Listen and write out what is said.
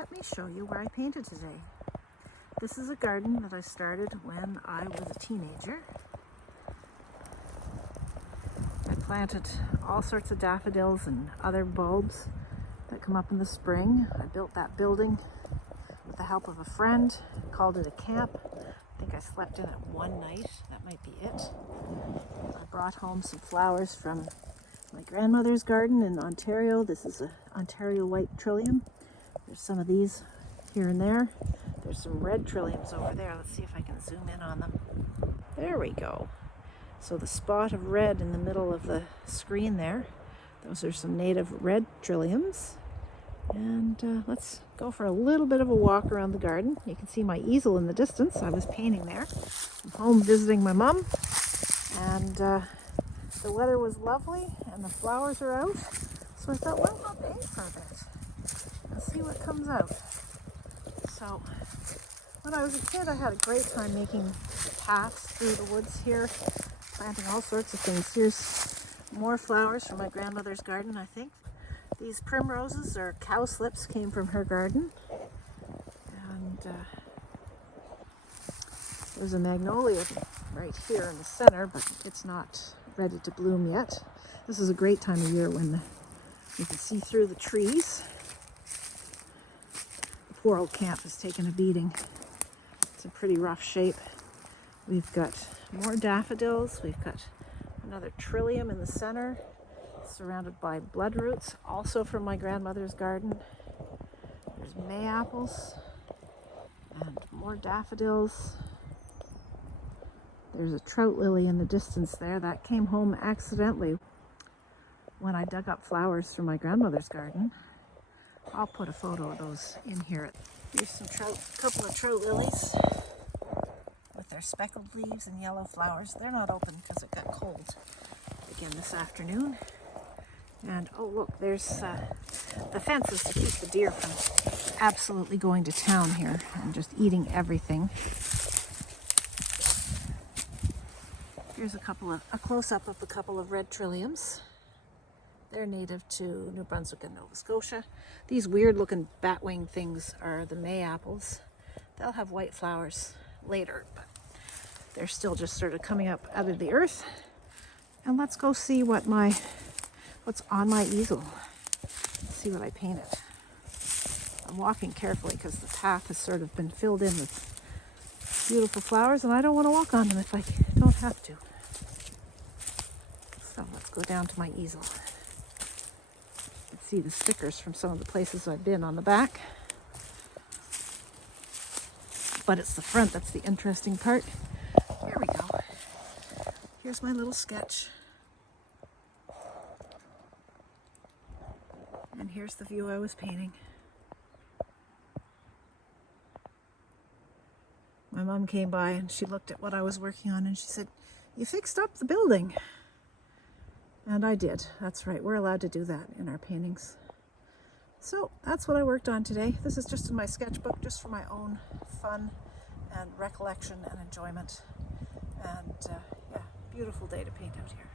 Let me show you where I painted today. This is a garden that I started when I was a teenager. I planted all sorts of daffodils and other bulbs that come up in the spring. I built that building with the help of a friend, called it a camp. I think I slept in it one night, that might be it. I brought home some flowers from my grandmother's garden in Ontario. This is an Ontario white trillium. There's some of these here and there. There's some red trilliums over there. Let's see if I can zoom in on them. There we go. So the spot of red in the middle of the screen there, those are some native red trilliums. And let's go for a little bit of a walk around the garden. You can see my easel in the distance. I was painting there. I'm home visiting my mom, and the weather was lovely and the flowers are out. So I thought, well, I'll paint for a bit and see what comes out. So when I was a kid, I had a great time making paths through the woods here, planting all sorts of things. Here's more flowers from my grandmother's garden, I think. These primroses or cowslips came from her garden. And there's a magnolia right here in the center, but it's not ready to bloom yet. This is a great time of year when you can see through the trees. The poor old camp has taken a beating. It's in pretty rough shape. We've got more daffodils. We've got another trillium in the center, surrounded by bloodroots, also from my grandmother's garden. There's May apples and more daffodils. There's a trout lily in the distance there. That came home accidentally when I dug up flowers from my grandmother's garden. I'll put a photo of those in here. Here's some trout, a couple of trout lilies with their speckled leaves and yellow flowers. They're not open because it got cold again this afternoon. And oh look, there's the fences to keep the deer from absolutely going to town here and just eating everything. Here's a close-up of a couple of red trilliums. They're native to New Brunswick and Nova Scotia. These weird-looking batwing things are the May apples. They'll have white flowers later, but they're still just sort of coming up out of the earth. And let's go see what's on my easel. Let's see what I painted. I'm walking carefully because the path has sort of been filled in with beautiful flowers, and I don't want to walk on them if I don't have to. So let's go down to my easel. Let's see the stickers from some of the places I've been on the back. But it's the front that's the interesting part. Here we go. Here's my little sketch. And here's the view I was painting. My mom came by and she looked at what I was working on and she said, "You fixed up the building." And I did. That's right. We're allowed to do that in our paintings. So that's what I worked on today. This is just in my sketchbook, just for my own fun and recollection and enjoyment. And yeah, beautiful day to paint out here.